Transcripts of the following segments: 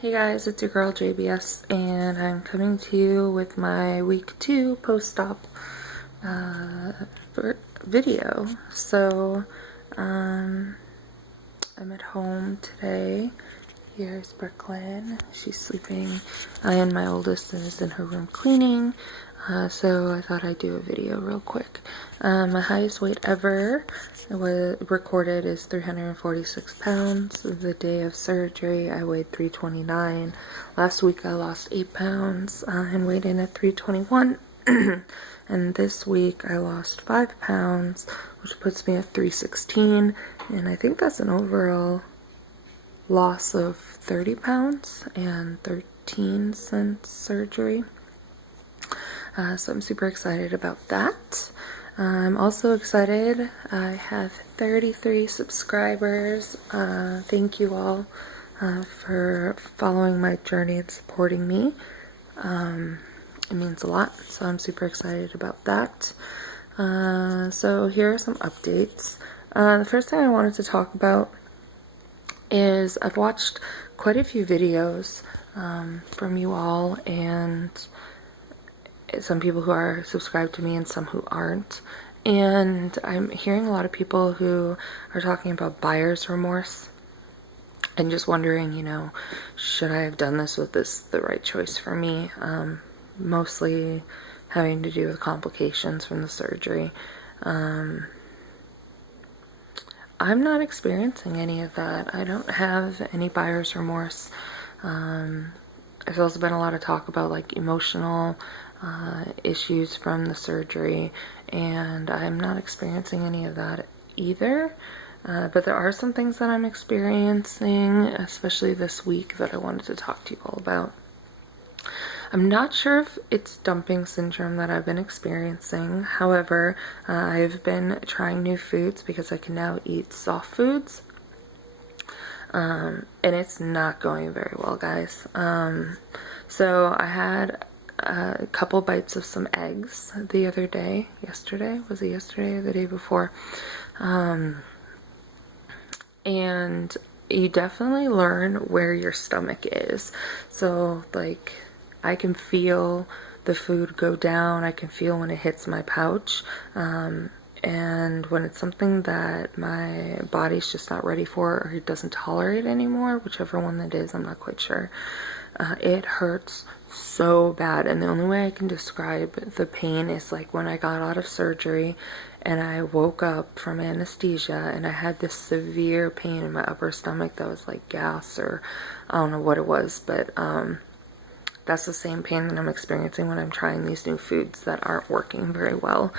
Hey guys, it's your girl JBS, and I'm coming to you with my week 2 post-op video. So, I'm at home today. Here's Brooklyn. She's sleeping, and my oldest is in her room cleaning. So I thought I'd do a video real quick. My highest weight ever was recorded is 346 pounds. The day of surgery, I weighed 329. Last week, I lost 8 pounds and weighed in at 321. And this week, I lost 5 pounds, which puts me at 316. And I think that's an overall loss of 30 pounds and 13 since surgery. So I'm super excited about that. I'm also excited. I have 33 subscribers. Thank you all for following my journey and supporting me. It means a lot, so I'm super excited about that. So here are some updates. The first thing I wanted to talk about is I've watched quite a few videos from you all, and some people who are subscribed to me and some who aren't. And I'm hearing a lot of people who are talking about buyer's remorse and just wondering, should I have done this? Was this the right choice for me? Mostly having to do with complications from the surgery. I'm not experiencing any of that. I don't have any buyer's remorse. There's also been a lot of talk about like emotional issues from the surgery, and I'm not experiencing any of that either. But there are some things that I'm experiencing, especially this week, that I wanted to talk to you all about. I'm not sure if it's dumping syndrome that I've been experiencing. However, I've been trying new foods because I can now eat soft foods. And it's not going very well, guys. So I had a couple bites of some eggs the other day. Yesterday? Was it yesterday or the day before? And you definitely learn where your stomach is. So, like, I can feel the food go down. I can feel when it hits my pouch. And when it's something that my body's just not ready for or it doesn't tolerate anymore, whichever one that is, I'm not quite sure, it hurts so bad. And the only way I can describe the pain is like when I got out of surgery and I woke up from anesthesia and I had this severe pain in my upper stomach that was like gas, or I don't know what it was, but that's the same pain that I'm experiencing when I'm trying these new foods that aren't working very well.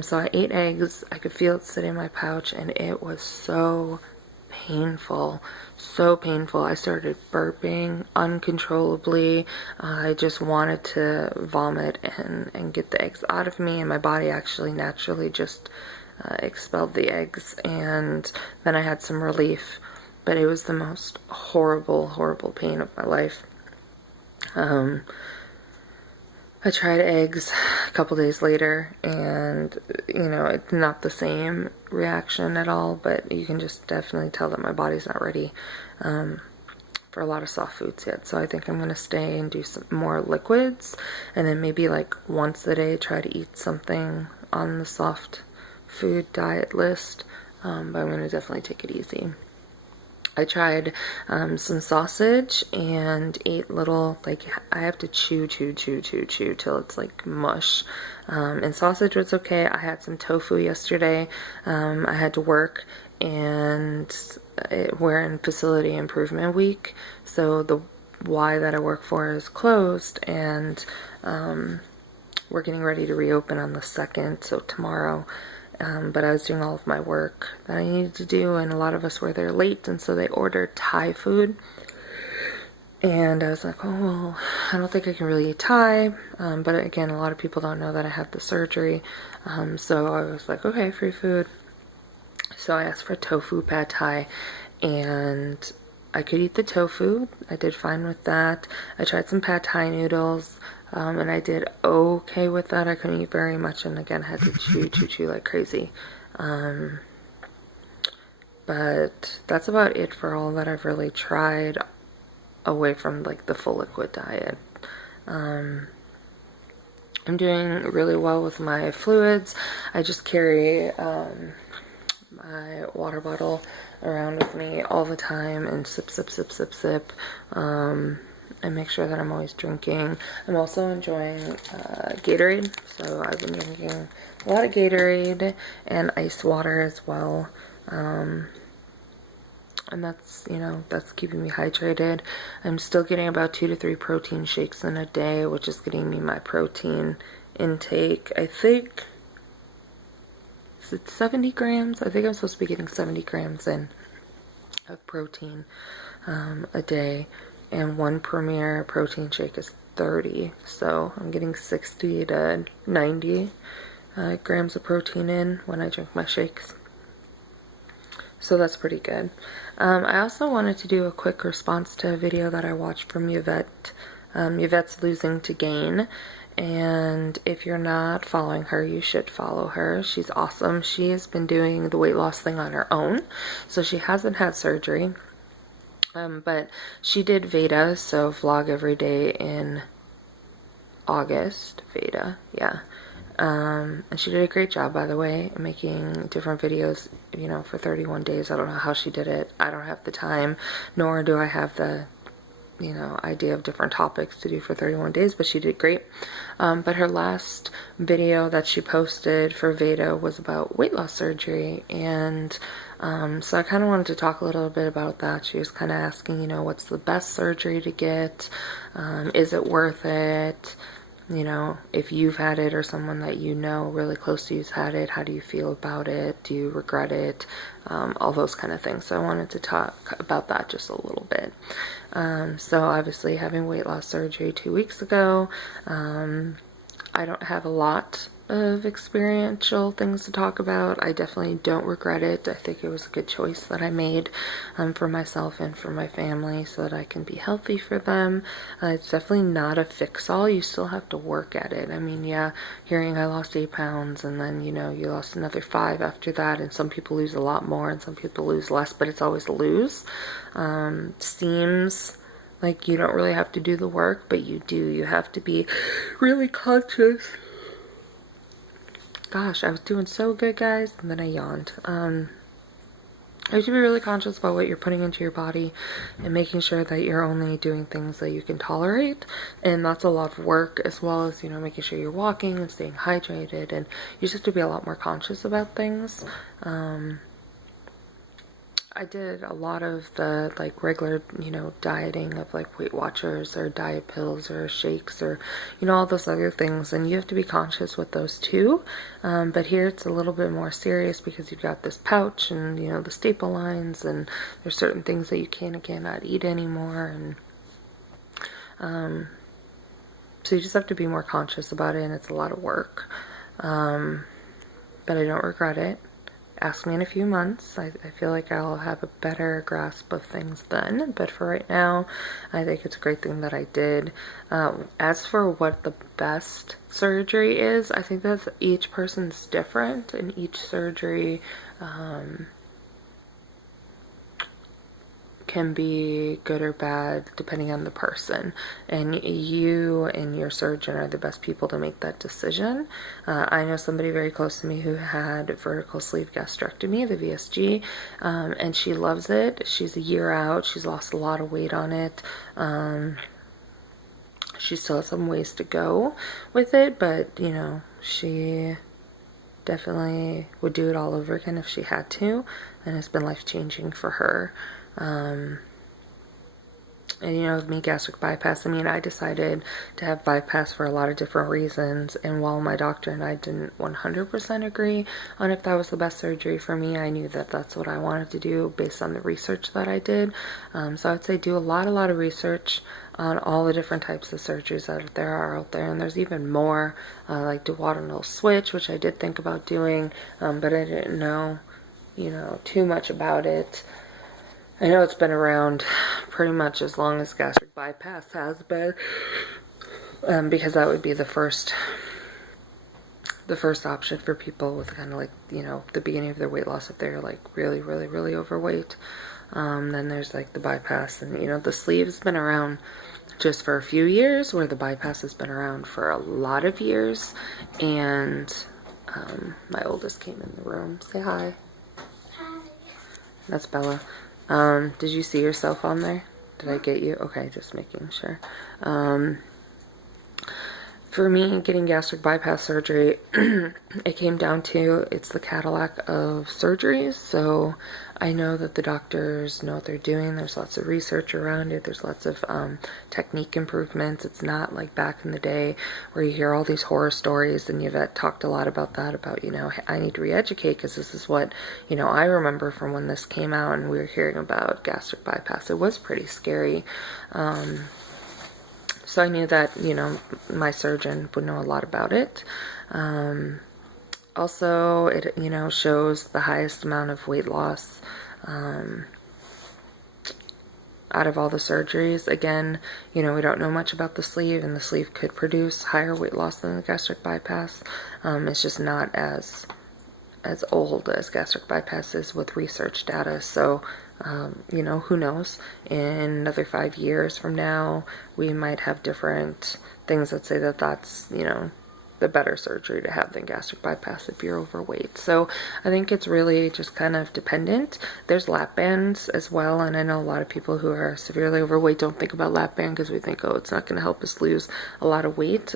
So I ate eggs. I could feel it sit in my pouch, and it was so painful. So painful. I started burping uncontrollably. I just wanted to vomit and get the eggs out of me, and my body actually naturally just expelled the eggs, and then I had some relief. But it was the most horrible, horrible pain of my life. I tried eggs a couple days later, and it's not the same reaction at all, but you can just definitely tell that my body's not ready for a lot of soft foods yet. So I think I'm going to stay and do some more liquids, and then maybe like once a day try to eat something on the soft food diet list, but I'm going to definitely take it easy. I tried some sausage and ate little, like, I have to chew till it's like mush. And sausage was okay. I had some tofu yesterday. I had to work, and we're in facility improvement week, so the Y that I work for is closed, and we're getting ready to reopen on the 2nd, so tomorrow. But I was doing all of my work that I needed to do, and a lot of us were there late, and so they ordered Thai food. And I was like, oh, well, I don't think I can really eat Thai. But again, a lot of people don't know that I had the surgery. So I was like, okay, free food. So I asked for tofu pad Thai, and I could eat the tofu. I did fine with that. I tried some pad Thai noodles. And I did okay with that. I couldn't eat very much, and again, had to chew like crazy. But that's about it for all that I've really tried. away from like the full liquid diet. I'm doing really well with my fluids. I just carry my water bottle around with me all the time and sip, sip, sip, sip, sip. And make sure that I'm always drinking. I'm also enjoying Gatorade, so I've been drinking a lot of Gatorade and ice water as well. And that's, you know, that's keeping me hydrated. I'm still getting about 2 to 3 protein shakes in a day, which is getting me my protein intake. I think, is it 70 grams? I think I'm supposed to be getting 70 grams in of protein a day. And one Premier protein shake is 30. So I'm getting 60 to 90 grams of protein in when I drink my shakes. So that's pretty good. I also wanted to do a quick response to a video that I watched from Yvette. Yvette's Losing to Gain. And if you're not following her, you should follow her. She's awesome. She has been doing the weight loss thing on her own. So she hasn't had surgery. But she did VEDA, so vlog every day in August. VEDA, yeah. And she did a great job, by the way, making different videos, you know, for 31 days. I don't know how she did it. I don't have the time, nor do I have the, you know, idea of different topics to do for 31 days, but she did great. But her last video that she posted for VEDA was about weight loss surgery, and so I kind of wanted to talk a little bit about that. She was kind of asking, you know, what's the best surgery to get? Is it worth it? You know, if you've had it or someone that you know really close to you's had it, how do you feel about it? Do you regret it? All those kind of things. So I wanted to talk about that just a little bit. So obviously having weight loss surgery 2 weeks ago, I don't have a lot of experiential things to talk about. I definitely don't regret it. I think it was a good choice that I made for myself and for my family so that I can be healthy for them. It's definitely not a fix-all. You still have to work at it. I mean, yeah, hearing I lost 8 pounds and then, you know, you lost another 5 after that, and some people lose a lot more and some people lose less, but it's always a lose. Seems like you don't really have to do the work, but you do. You have to be really conscious. Gosh, I was doing so good, guys, and then I yawned. You have to be really conscious about what you're putting into your body and making sure that you're only doing things that you can tolerate, and that's a lot of work, as well as, you know, making sure you're walking and staying hydrated, and you just have to be a lot more conscious about things. I did a lot of the like regular, you know, dieting of like Weight Watchers or diet pills or shakes or, you know, all those other things, and you have to be conscious with those too. But here it's a little bit more serious because you've got this pouch and, you know, the staple lines, and there's certain things that you can and cannot eat anymore, and so you just have to be more conscious about it, and it's a lot of work. But I don't regret it. Ask me in a few months. I feel like I'll have a better grasp of things then, but for right now, I think it's a great thing that I did. As for what the best surgery is, I think that each person's different, and each surgery can be good or bad depending on the person, and you and your surgeon are the best people to make that decision. I know somebody very close to me who had vertical sleeve gastrectomy, the VSG, and she loves it. She's a year out. She's lost a lot of weight on it. She still has some ways to go with it, but, you know, she definitely would do it all over again if she had to, and it's been life-changing for her. And, you know, with me, gastric bypass, I mean, I decided to have bypass for a lot of different reasons, and while my doctor and I didn't 100% agree on if that was the best surgery for me, I knew that that's what I wanted to do based on the research that I did. So I'd say do a lot of research on all the different types of surgeries that there are out there, and there's even more, like duodenal switch, which I did think about doing, but I didn't know, you know, too much about it. I know it's been around pretty much as long as gastric bypass has been, because that would be the first option for people with kind of like, you know, the beginning of their weight loss if they're like really overweight. Then there's like the bypass, and you know, the sleeve has been around just for a few years, where the bypass has been around for a lot of years. And my oldest came in the room. Say hi. Hi. That's Bella. Did you see yourself on there? Did I get you? Okay, just making sure. For me, getting gastric bypass surgery, it came down to, it's the Cadillac of surgeries. So I know that the doctors know what they're doing. There's lots of research around it. There's lots of technique improvements. It's not like back in the day where you hear all these horror stories, and Yvette talked a lot about that, about, you know, I need to re-educate, because this is what, you know, I remember from when this came out and we were hearing about gastric bypass. It was pretty scary. So I knew that, you know, my surgeon would know a lot about it. Also, it, you know, shows the highest amount of weight loss out of all the surgeries. Again, you know, we don't know much about the sleeve, and the sleeve could produce higher weight loss than the gastric bypass. It's just not as old as gastric bypass is with research data. So, you know, who knows? In another 5 years from now, we might have different things that say that that's, you know, the better surgery to have than gastric bypass if you're overweight. So I think it's really just kind of dependent. There's lap bands as well, and I know a lot of people who are severely overweight don't think about lap band because we think, oh, it's not going to help us lose a lot of weight.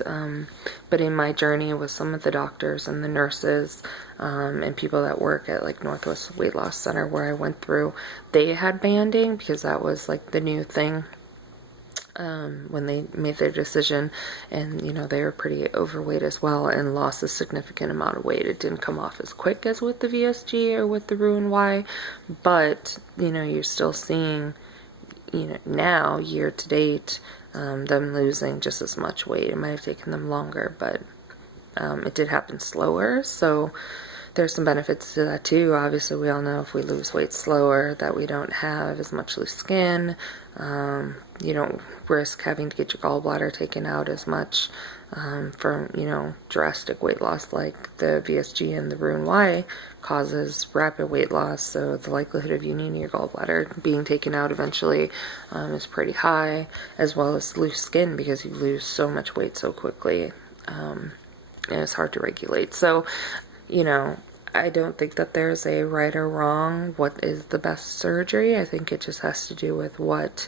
But in my journey with some of the doctors and the nurses and people that work at like Northwest Weight Loss Center where I went through, they had banding because that was like the new thing. When they made their decision, and you know, they were pretty overweight as well and lost a significant amount of weight. It didn't come off as quick as with the VSG or with the Roux-en-Y, but you know, you're still seeing, you know, now year to date, them losing just as much weight. It might have taken them longer, but it did happen slower. So there's some benefits to that too. Obviously, we all know if we lose weight slower that we don't have as much loose skin. You don't risk having to get your gallbladder taken out as much from, you know, drastic weight loss like the VSG and the Roux-en-Y causes rapid weight loss. So the likelihood of you needing your gallbladder being taken out eventually is pretty high, as well as loose skin because you lose so much weight so quickly, and it's hard to regulate. So, you know, I don't think that there's a right or wrong what is the best surgery. I think it just has to do with what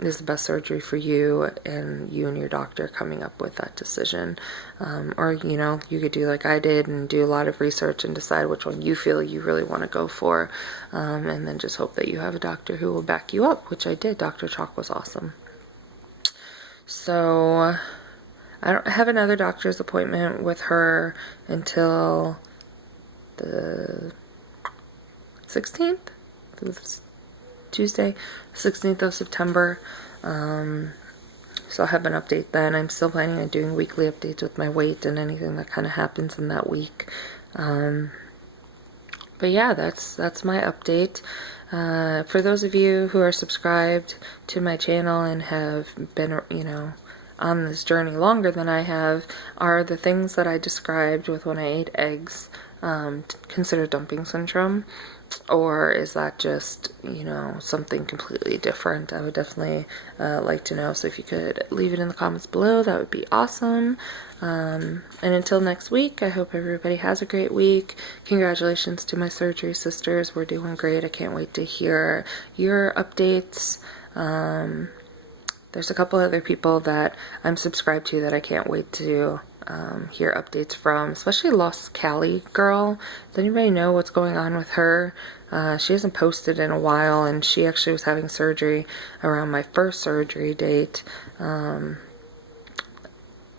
is the best surgery for you and your doctor coming up with that decision. Or, you know, you could do like I did and do a lot of research and decide which one you feel you really want to go for, and then just hope that you have a doctor who will back you up, which I did. Dr. Chalk was awesome. So I don't have another doctor's appointment with her until the 16th, Tuesday, 16th of September. So I'll have an update then. I'm still planning on doing weekly updates with my weight and anything that kind of happens in that week. But yeah, that's my update. For those of you who are subscribed to my channel and have been, you know, on this journey longer than I have, are the things that I described with when I ate eggs considered dumping syndrome, or is that just, you know, something completely different? I would definitely like to know. So if you could leave it in the comments below, that would be awesome. And until next week, I hope everybody has a great week. Congratulations to my surgery sisters. We're doing great. I can't wait to hear your updates. There's a couple other people that I'm subscribed to that I can't wait to hear updates from, especially Lost Cali girl. Does anybody know what's going on with her? She hasn't posted in a while, and she actually was having surgery around my first surgery date. And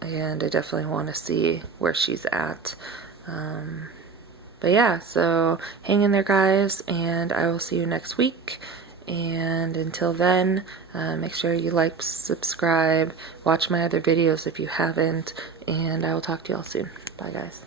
I definitely want to see where she's at. But yeah, so hang in there, guys, and I will see you next week. And until then, make sure you like, subscribe, watch my other videos if you haven't, and I will talk to y'all soon. Bye, guys.